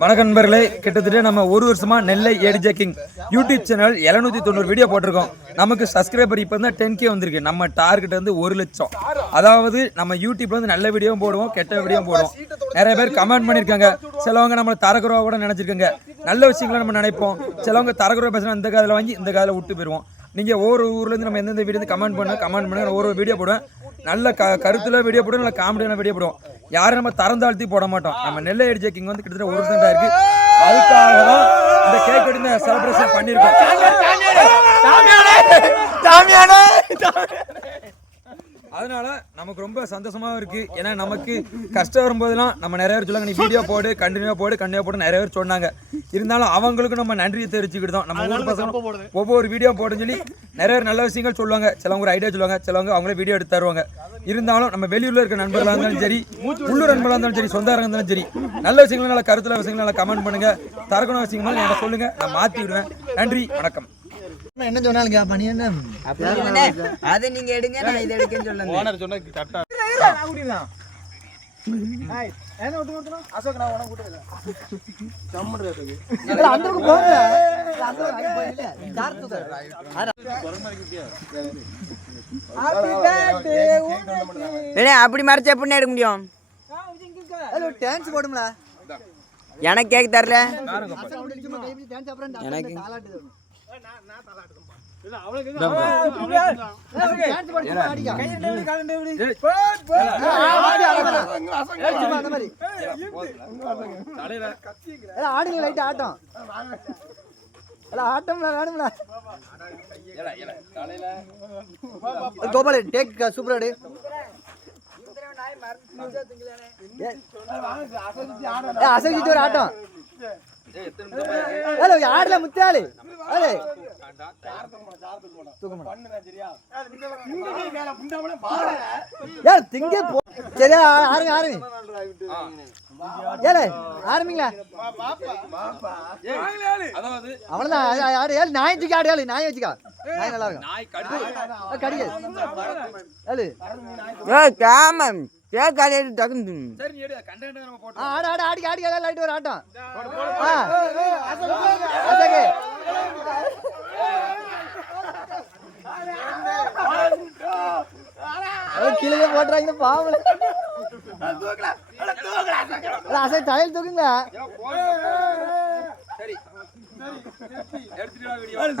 வணக்கம் நண்பர்களே, கிட்டத்தட்ட நம்ம ஒரு வருஷமா Nellai A D J king YouTube channel 790 video போட்டிருக்கோம். நமக்கு சப்ஸ்கிரைபர் இப்போ தான் 10K வந்திருக்கு. நம்ம டார்கெட் வந்து 1 லட்சம். அதாவது நம்ம யூடியூப்ல வந்து நல்ல வீடியோவும் போடுவோம், கெட்ட வீடியோவும் போடுவோம். நிறைய பேர் கமெண்ட் பண்ணியிருக்காங்க. சிலவங்க நம்மளை தரக்குறவா கூட நினைச்சிருக்காங்க. நல்ல விஷயங்களை நம்ம நினைப்போம். சிலவங்க தரக்குறவா பேசுனா இந்த காதில் வாங்கி இந்த காதில் விட்டு போயிடுவோம். நீங்கள் ஒவ்வொரு ஊர்லேருந்து நம்ம எந்தெந்த வீடியோ கமெண்ட் பண்ணுங்க. ஒரு வீடியோ போடுவேன். நல்ல கருத்துல வீடியோ போடுவோம், நல்ல காமெடியான வீடியோ போடுவோம். யாரும் நம்ம தரந்தாழ்த்தி போட மாட்டோம். நம்ம நெல்லை ஏடிஜே கிங் வந்து கிட்டத்தட்ட 1% இருக்கு. அதுக்காக தான் இந்த கேக் வெட்டி செலிப்ரேஷன் பண்ணியிருக்கோம். அதனால நமக்கு ரொம்ப சந்தோஷமாக இருக்கு. ஏன்னா நமக்கு கஷ்டம் வரும்போதெல்லாம் நம்ம நிறைய பேர் சொல்லுவாங்க, நீ வீடியோ போடு, கண்டினியூவாக போடு நிறைய பேர் சொன்னாங்க. இருந்தாலும் அவங்களுக்கும் நம்ம நன்றியை தெரிவிச்சுக்கிட்டோம். நம்ம ஊர் பசங்க ஒவ்வொரு வீடியோ போடுன்னு சொல்லி நிறைய பேர் நல்ல விஷயங்கள் சொல்லுவாங்க. சிலவங்க ஒரு ஐடியா சொல்லுவாங்க, சிலவங்க அவங்களே வீடியோ எடுத்து தருவாங்க. இருந்தாலும் நம்ம வெளியூரில் இருக்க நண்பர்களாக இருந்தாலும் சரி, உள்ளூர் நண்பர்களாக இருந்தாலும் சரி, சொந்தமாக இருந்தாலும் சரி, நல்ல விஷயங்களும் நல்ல கருத்துல விஷயங்களும் நல்லா கமெண்ட் பண்ணுங்க. தரக்கணும் விஷயங்களும் என்ன சொல்லுங்க, நான் மாற்றி விடுவேன். நன்றி, வணக்கம். என்ன சொன்னாலுங்க பண்ணி என்ன அதை நீங்க எடுங்க, நான் இதை எடுக்கன்னு சொல்லுங்க. ஓனர் சொன்னா கரெக்ட்டா அப்படிதான். ஹாய் என்ன ஓட்டு ஓட்டுனா அசோக் நான் உனக்கு கூட்டல சம்மர் ரேட்டுக்கு இல்ல அந்தக்கு போங்க அந்த ஐ போயில சார்த்து கொரமரிக்கியா ஹாப்பி பர்த்டே ஏனே அப்படி மறைச்சு எப்படி எடுக்க முடியும்? ஹலோ டான்ஸ் போடும்ல எனக்கு கேக் தரல. எனக்கு தாலாட்டு நான் தாலாட்டுறேன். இல்ல அவளுக்கு டான்ஸ் போடு ஆடியா கை ரெண்டு கால் ரெண்டு அந்த மாதிரி தலையில கத்திங்க இல்ல ஆடுங்க லைட் ஆட்டம் இல்ல ஆட்டம்ல ஆடும்ல இல்ல தலையில கோபால டேக் சூப்பர் ஆடு நாய் மறந்து திங்கலானே அசகிச்சு ஒரு ஆட்டம் ஹலோ யார்ல முத்தாளி ஹலோ பண்ணுங்க சரியா திங்க மேல புண்டாமல பாற ஏ திங்க சரியா ஆரம்பி ஏலே ஆரம்பிங்களா பாப்பா அதாவது அவ்வளவுதான் யாரு ஏல நாய் தூக்கி ஆடு ஏல நாய் வச்சுக்கா நாய் நல்லா இருக்கும் நாய் கடிக்கு ஏலே ஏ காமம் கேக் ஆடி டக்குன்னு சரி நீ எடு கண்டென்ட் நம்ம போட்டு ஆடி லைட் ஒரு ஆட்டம் அசகே கீழே போட்டுறாங்க பாவல அசை தலையில் தூக்குங்க சரி எடுத்துட்டு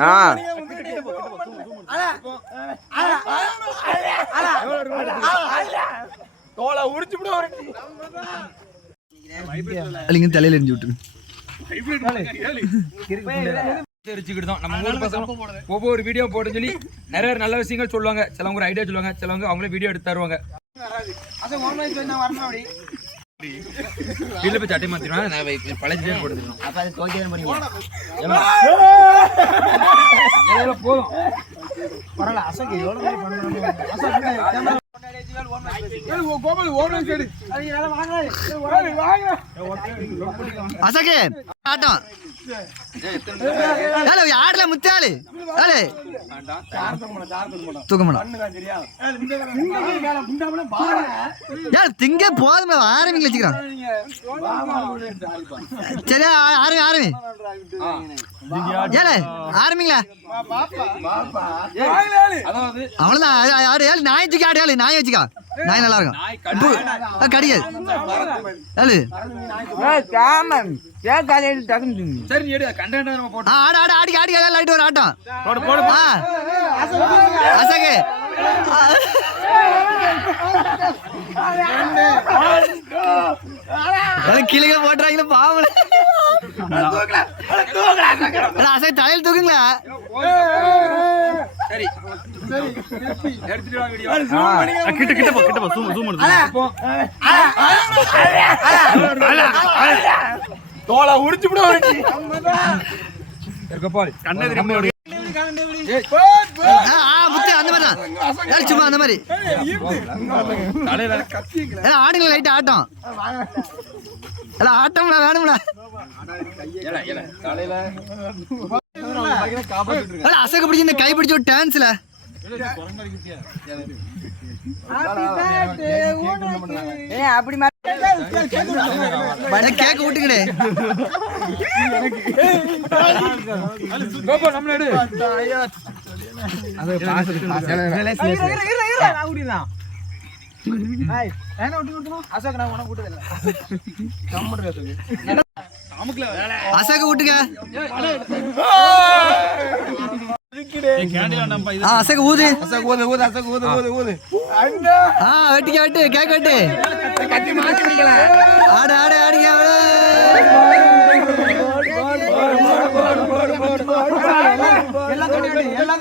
வா வீடியோ தோலை உரிச்சு விடு அல்லிங்க தலையில எரிஞ்சு விட்டு தெரிஞ்சுக்கிட்டோம். நம்ம ஊர் பசங்க ஒவ்வொரு வீடியோ போட்டு சொல்லி நிறைய நல்ல விஷயங்கள் சொல்லுவாங்க. சிலவங்க ஒரு ஐடியா சொல்லுவாங்க, சிலவங்க அவங்களே வீடியோ எடுத்து தருவாங்க. வீட்டுல போய் சட்டை மாத்திடுவேன், நான் பழைய போட்டுருக்கோம். அப்ப அது தோக்கி போதும் பரவாயில்ல. அசோக் அசோகே ஆட்டம் ஆடல முத்தாளு திங்க போதும் ஆரம்பிங்க வச்சுக்கிறோம் சரியா ஆரம்பி ஏல ஆரம்பிங்களா அவ்வளவுதான் யாரு நாய் தூக்கி ஆடு நாய் வச்சுக்கா நாய் நல்லா இருக்கும் கடிக்காது ஆடி லைட் ஒரு ஆட்டம் அசகே கிளிகள் போட்டுறாங்க பாவல அசை தலையில் தூக்குங்களா சரி எடுத்துட்டு வா வீடியோ கிட்ட போ ஜூம் தோலை உரிச்சு விடு இருக்கப்பால் கண்ணே முத்து அந்த மாதிரி சும்மா அந்த மாதிரி ஆடுங்க லைட் ஆட்டம் ஆட்டம்ல வேணும்ல அசைக்க பிடிச்சி இந்த கை பிடிச்ச ஒரு டான்ஸ்ல அப்படி கேக்க விட்டுக்கடே கோபா நம்மள எடு அசக விட்டுக்க அசக ஊது வெட்டிக்க வெட்டு கேக்க வெட்டு ஆடு ஆடு ஆடுங்க எல்லாம்